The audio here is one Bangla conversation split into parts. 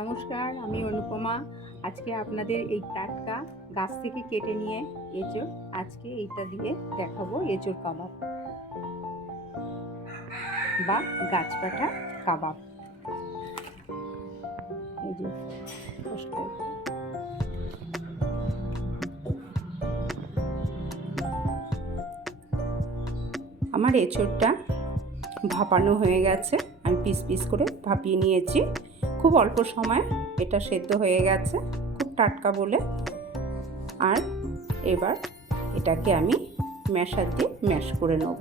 নমস্কার, আমি অনুপমা। আজকে আপনাদের এই টাটকা গাছ থেকে কেটে নিয়ে এঁচোড় আজকে এইটা দিয়ে দেখাবো এঁচোড় কাবাব বা গাছপাঠা কাবাব। এই যে আমার এঁচোড়টা ভাপানো হয়ে গেছে, আমি পিস পিস করে ভাপিয়ে নিয়েছি। খুব অল্প সময় এটা সেদ্ধ হয়ে গেছে, খুব টাটকা বলে। আর এবার এটাকে আমি ম্যাশার দিয়ে ম্যাশ করে নেব,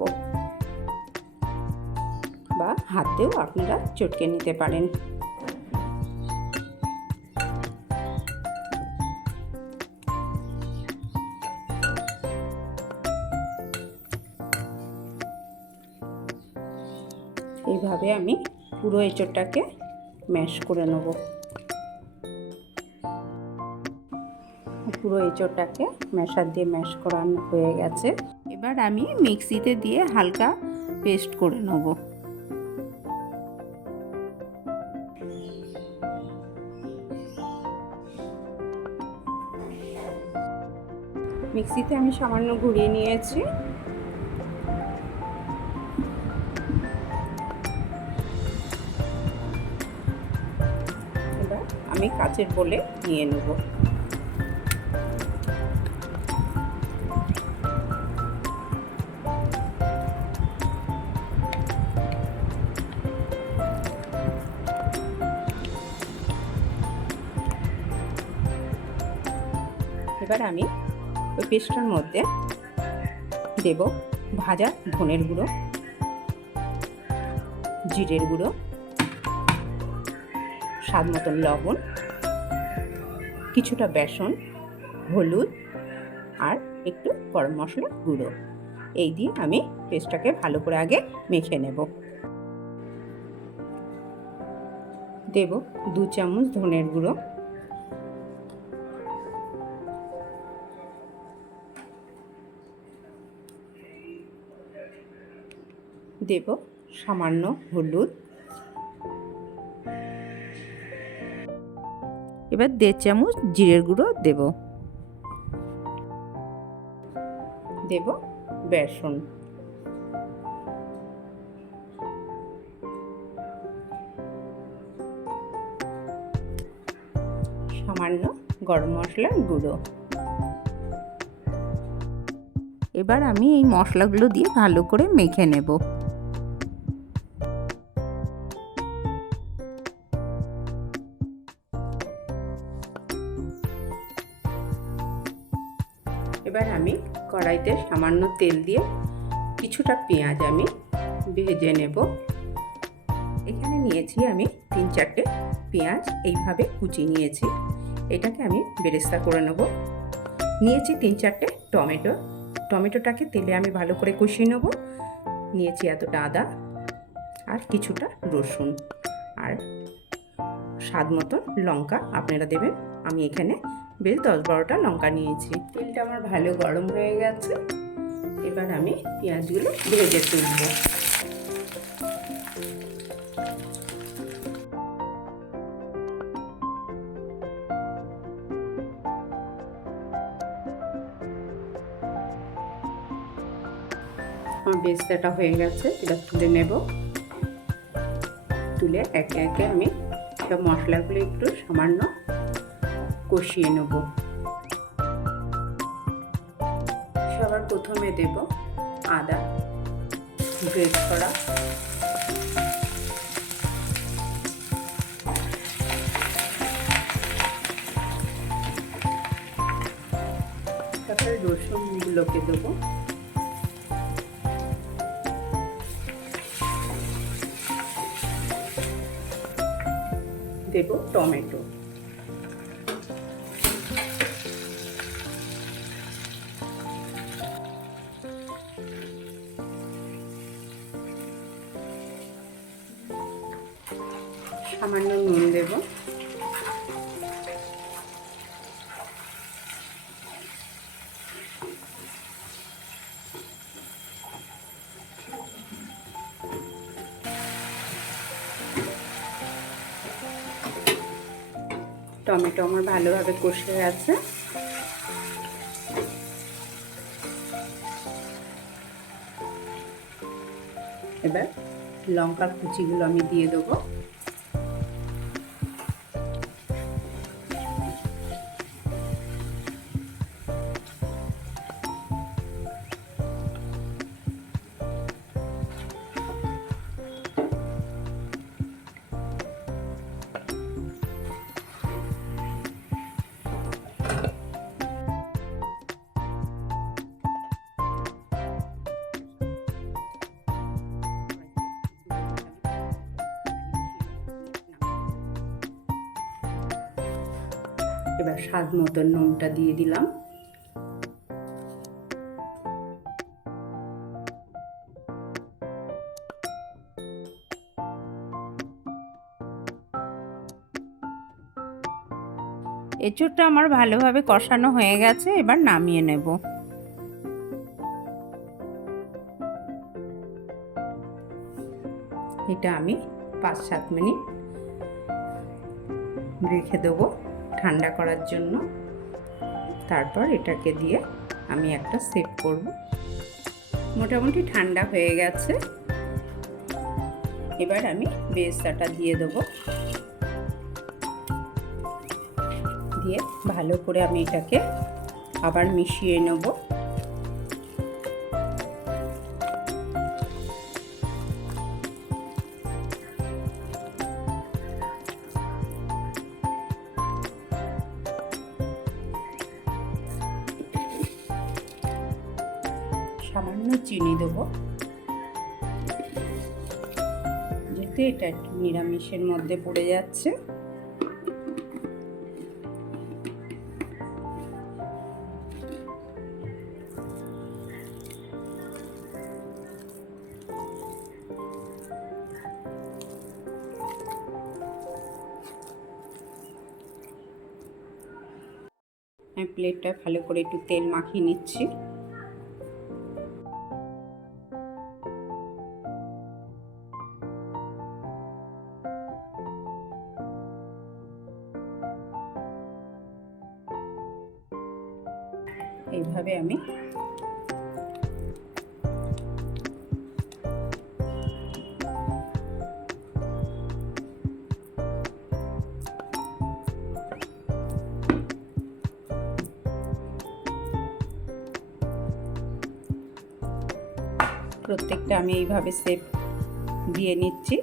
বা হাতেও আপনারা চটকে নিতে পারেন। এইভাবে আমি পুরো এঁচোড়টাকে ম্যাশ করে নেব। পুরো এঁচোড়টাকে ম্যাশার দিয়ে ম্যাশ করানো হয়ে গেছে। এবার আমি মিক্সিতে দিয়ে হালকা পেস্ট করে নেব। মিক্সিতে আমি সামান্য ঘুরিয়ে নিয়েছি। এবার আমি কাচের বোলে নিয়ে নেব। এবার আমি ওই পেস্টটার মধ্যে দেব ভাজা ধনের গুঁড়ো, জিরের গুঁড়ো, স্বাদ মতন লবণ, কিছুটা বেসন, হলুদ আর একটু গরম মশলার গুঁড়ো। এই দিয়ে আমি পেস্টটাকে ভালো করে আগে মেখে নেব। দেব 2 চামচ ধনের গুঁড়ো, দেব সামান্য হলুদ, এবার 1.5 চামচ জিরের গুঁড়ো দেব, দেব বেসন, সামান্য গরম মশলার গুঁড়ো। এবার আমি এই মশলাগুলো দিয়ে ভালো করে মেখে নেব। এবার আমি কড়াইতে সামান্য তেল দিয়ে কিছুটা পেঁয়াজ আমি ভেজে নেব। এখানে নিয়েছি আমি 3-4টে পেঁয়াজ, এইভাবে কুচি নিয়েছি। এটাকে আমি বেরেস্তা করে নেব। নিয়েছি 3-4টে টমেটো, টমেটোটাকে তেলে আমি ভালো করে কষিয়ে নেব। নিয়েছি এতটা আদা আর কিছুটা রসুন আর স্বাদ মতো লঙ্কা আপনারা দেবেন। আমি এখানে বেশ 10-12টা লঙ্কা নিয়েছি। তেলটা আমার ভালো গরম হয়ে গেছে। এবার আমি পেঁয়াজগুলো ভেজে তুলব। আমার বেরেস্তাটা হয়ে গেছে, এটা তুলে নেব। তুলে একে একে আমি সব মশলাগুলো একটু সামান্য কষিয়ে নেব। সবার প্রথমে দেব আদা গ্রেট করা, তারপরে রসুনগুলোকে দেবো, দেব টমেটো, সামান্য নুন দেব, টমেটো আমার ভালোভাবে কষে গেছে। এবার লঙ্কার কুচিগুলো আমি দিয়ে দেবো। এবার স্বাদ মতন নুনটা দিয়ে দিলাম। এঁচোড়টা আমার ভালোভাবে কষানো হয়ে গেছে, এবার নামিয়ে নেব। এটা আমি 5-7 মিনিট রেখে দেবো ঠান্ডা করার জন্য। তারপর এটাকে দিয়ে আমি একটা সেভ করব। মোটামুটি ঠান্ডা হয়ে গেছে। এবার আমি বেরেস্তাটা দিয়ে দেবো। দিয়ে ভালো করে আমি এটাকে আবার মিশিয়ে নেব। সামান্য চিনি দেবো, যেহেতু এটা একটু নিরামিষের মধ্যে পড়ে যাচ্ছে। আমি প্লেটটা ভালো করে একটু তেল মাখিয়ে নিচ্ছি। এইভাবে আমি প্রত্যেকটা আমি এইভাবে শেপ দিয়ে নিচ্ছি।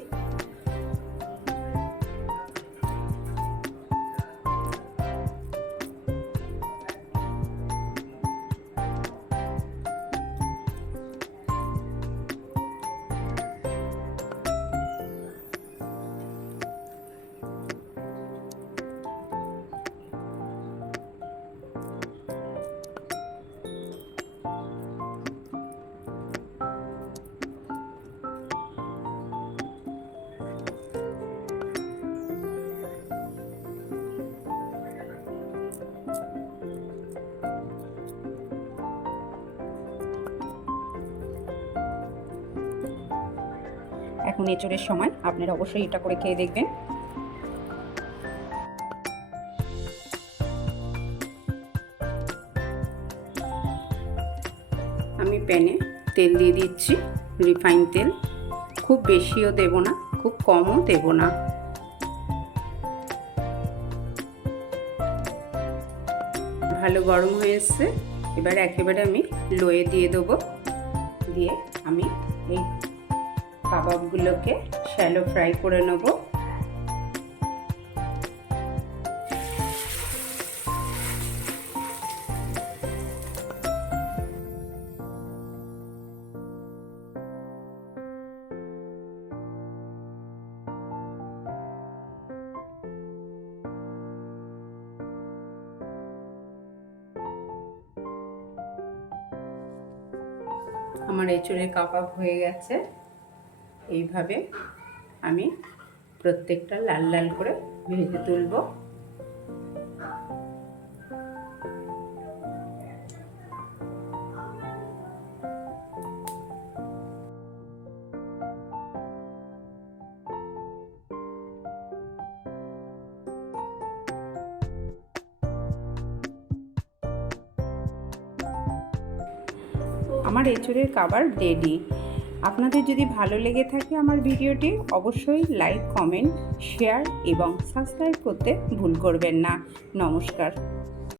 এখন এঁচোড়ের সময় আপনারা অবশ্যই এটা করে খেয়ে দেখবেন। আমি প্যানে তেল দিয়ে দিচ্ছি, রিফাইন তেল। খুব বেশিও দেব না, খুব কমও দেব না। ভালো গরম হয়ে এসছে। এবার একেবারে আমি লোয়ে দিয়ে দেবো। দিয়ে আমি এই কাবাবগুলোকে শ্যালো ফ্রাই করে নেব। আমার এঁচোড়ের কাবাব হয়ে গেছে। এইভাবে আমি প্রত্যেকটা লাল লাল করে ভেজে তুলব। আমার এঁচোড়ের কাবার রেডি। আপনাদের যদি ভালো লেগে থাকে আমার ভিডিওটি, অবশ্যই লাইক, কমেন্ট, শেয়ার এবং সাবস্ক্রাইব করতে ভুল করবেন না। নমস্কার।